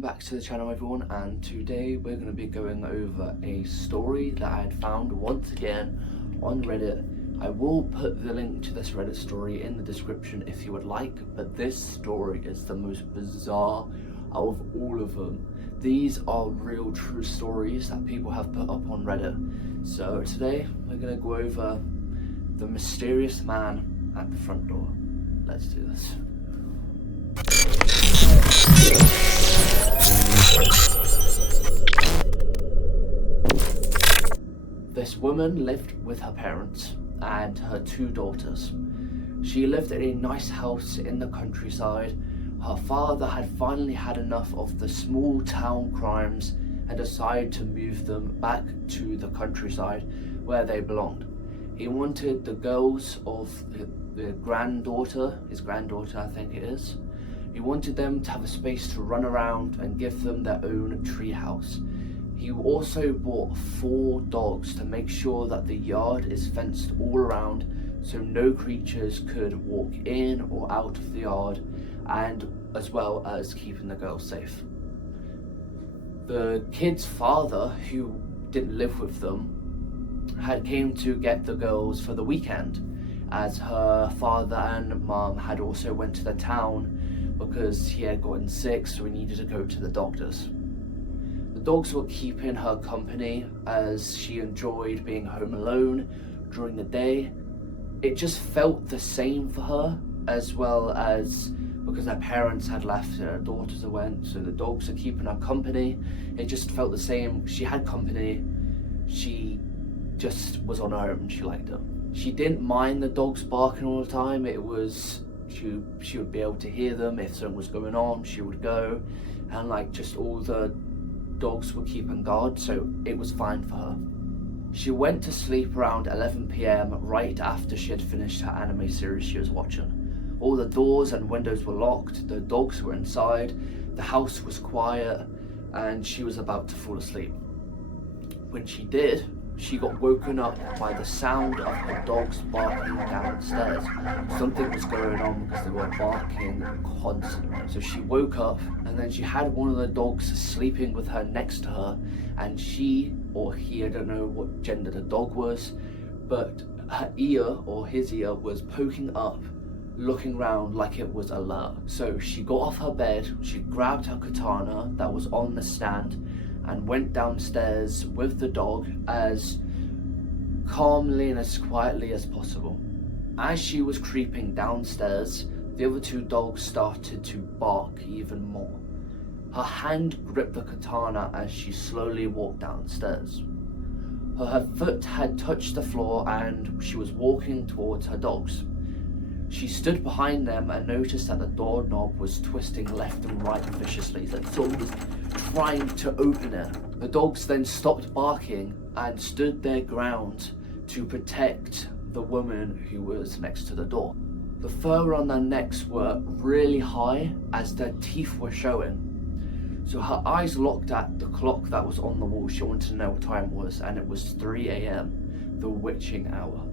Welcome back to the channel everyone, and today we're going to be going over a story that I had found once again on Reddit. I will put the link to this Reddit story in the description if you would like, but this story is the most bizarre out of all of them. These are real true stories that people have put up on Reddit. So today we're going to go over the mysterious man at the front door. Let's do this. This woman lived with her parents and her two daughters. She lived in a nice house in the countryside. Her father had finally had enough of the small town crimes and decided to move them back to the countryside where they belonged. He wanted the girls of his granddaughter I think it is, he wanted them to have a space to run around and give them their own tree house. He also bought 4 dogs to make sure that the yard is fenced all around so no creatures could walk in or out of the yard, and as well as keeping the girls safe. The kids' father, who didn't live with them, had came to get the girls for the weekend, as her father and mum had also went to the town because he had gotten sick, so he needed to go to the doctors. The dogs were keeping her company as she enjoyed being home alone during the day. It just felt the same for her, as well as because her parents had left and her daughters went, so the dogs are keeping her company. It just felt the same. She had company. She just was on her own. She liked it. She didn't mind the dogs barking all the time. It was she would be able to hear them. If something was going on, she would go, and like just all the dogs were keeping guard, so it was fine for her. She went to sleep around 11 p.m. right after she had finished her anime series she was watching. All the doors and windows were locked, the dogs were inside, the house was quiet, and she was about to fall asleep. When she did, she got woken up by the sound of her dogs barking downstairs. Something was going on because they were barking constantly. So she woke up, and then she had one of the dogs sleeping with her next to her, and she, or he, I don't know what gender the dog was, but her ear, or his ear, was poking up, looking around like it was alert. So she got off her bed, she grabbed her katana that was on the stand, and went downstairs with the dog as calmly and as quietly as possible. As she was creeping downstairs, the other 2 dogs started to bark even more. Her hand gripped the katana as she slowly walked downstairs. Her foot had touched the floor and she was walking towards her dogs. She stood behind them and noticed that the doorknob was twisting left and right viciously, like someone was trying to open it. The dogs then stopped barking and stood their ground to protect the woman who was next to the door. The fur on their necks were really high as their teeth were showing. So her eyes looked at the clock that was on the wall. She wanted to know what time it was, and it was 3 a.m, the witching hour.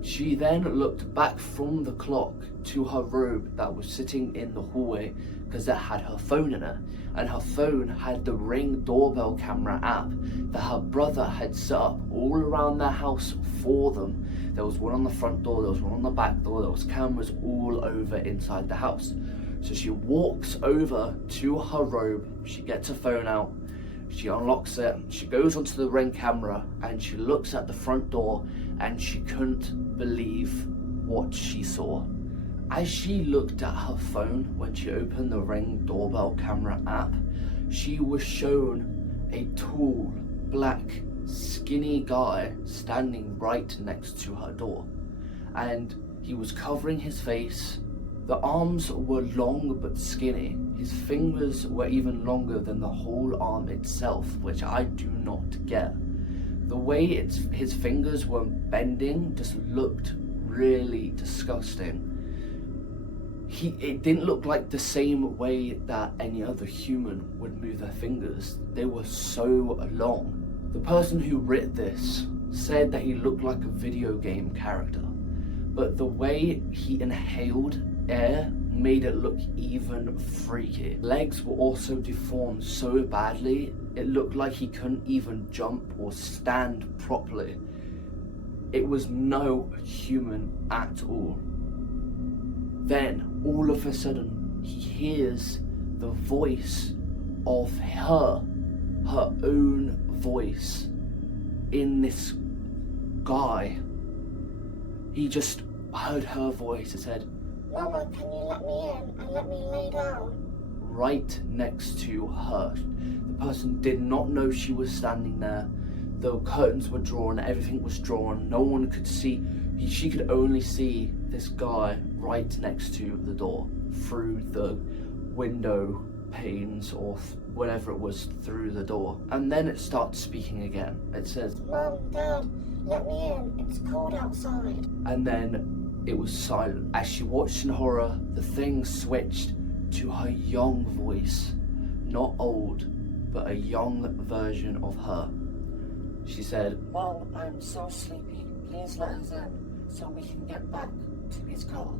She then looked back from the clock to her robe that was sitting in the hallway because it had her phone in it, and her phone had the Ring doorbell camera app that her brother had set up all around their house for them. There was one on the front door, there was one on the back door, there was cameras all over inside the house. So she walks over to her robe, she gets her phone out, she unlocks it, she goes onto the Ring camera and she looks at the front door, and she couldn't believe what she saw. As she looked at her phone when she opened the Ring doorbell camera app, she was shown a tall, black, skinny guy standing right next to her door. And he was covering his face. The arms were long but skinny. His fingers were even longer than the whole arm itself, which I do not get. The way his fingers were bending just looked really disgusting. It didn't look like the same way that any other human would move their fingers. They were so long. The person who wrote this said that he looked like a video game character, but the way he inhaled air made it look even freaky. Legs were also deformed so badly, it looked like he couldn't even jump or stand properly. It was no human at all. Then, all of a sudden, he hears the voice of her own voice in this guy. He just heard her voice. It said, "Mama, can you let me in and let me lay down?" Right next to her. The person did not know she was standing there. The curtains were drawn, everything was drawn, no one could see. She could only see this guy right next to the door, through the window panes or whatever it was through the door. And then it starts speaking again. It says, "Mom, Dad, let me in, it's cold outside." And then it was silent. As she watched in horror, the thing switched to her young voice. Not old, but a young version of her. She said, "Mom, I'm so sleepy. Please let us in so we can get back to his car."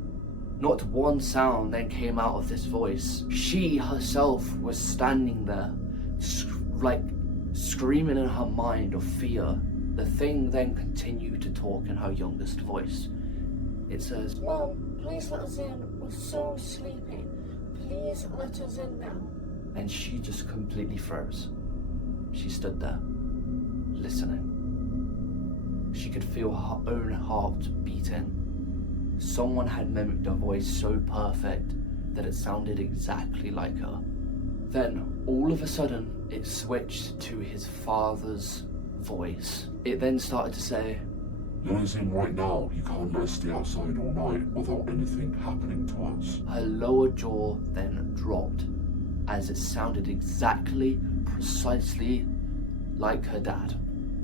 Not one sound then came out of this voice. She herself was standing there, screaming in her mind of fear. The thing then continued to talk in her youngest voice. It says, "Mom, please let us in. We're so sleepy. Please let us in now." And she just completely froze. She stood there, listening. She could feel her own heart beating. Someone had mimicked a voice so perfect that it sounded exactly like her. Then, all of a sudden, it switched to his father's voice. It then started to say, "Let us in right now. You can't let us stay outside all night without anything happening to us." Her lower jaw then dropped as it sounded exactly, precisely like her dad.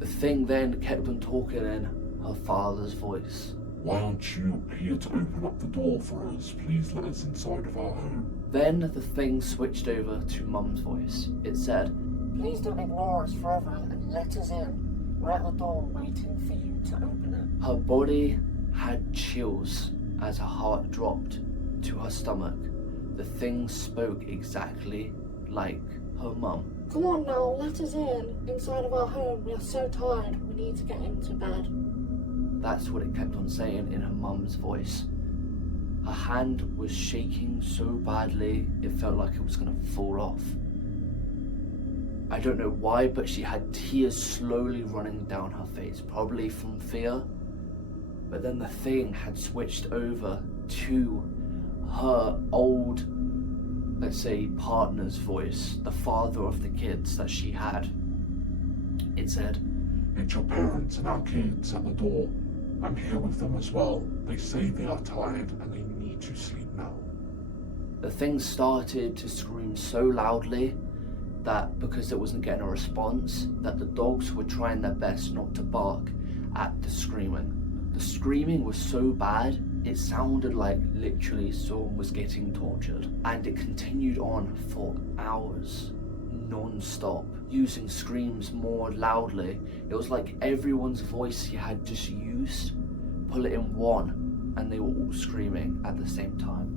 The thing then kept on talking in her father's voice. "Why aren't you here to open up the door for us? Please let us inside of our home." Then the thing switched over to Mum's voice. It said, "Please don't ignore us forever and let us in. We're at the door waiting for you to open it." Her body had chills as her heart dropped to her stomach. The thing spoke exactly like her mum. "Come on now, let us in. Inside of our home, we are so tired. We need to get into bed." That's what it kept on saying in her mum's voice. Her hand was shaking so badly, it felt like it was going to fall off. I don't know why, but she had tears slowly running down her face, probably from fear. But then the thing had switched over to her old, let's say, partner's voice, the father of the kids that she had. It said, "It's your parents and our kids at the door. I'm here with them as well. They say they are tired and they need to sleep now." The thing started to scream so loudly that because it wasn't getting a response, that the dogs were trying their best not to bark at the screaming. The screaming was so bad, it sounded like literally someone was getting tortured. And it continued on for hours, non-stop, using screams more loudly. It was like everyone's voice he had just used, pull it in one, and they were all screaming at the same time.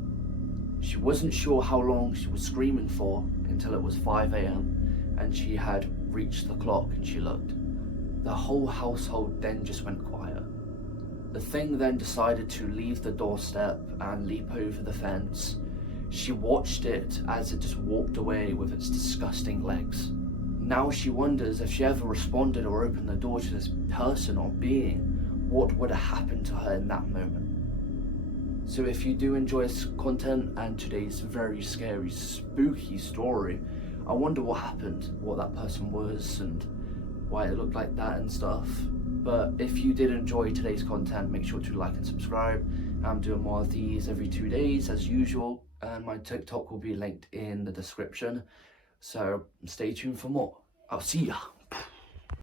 She wasn't sure how long she was screaming for until it was 5 a.m. and she had reached the clock and she looked. The whole household then just went quiet. The thing then decided to leave the doorstep and leap over the fence. She watched it as it just walked away with its disgusting legs. Now she wonders if she ever responded or opened the door to this person or being, what would have happened to her in that moment. So if you do enjoy this content and today's very scary, spooky story, I wonder what happened, what that person was and why it looked like that and stuff. But if you did enjoy today's content, make sure to like and subscribe. I'm doing more of these every 2 days as usual, and my TikTok will be linked in the description. So stay tuned for more. I'll see ya.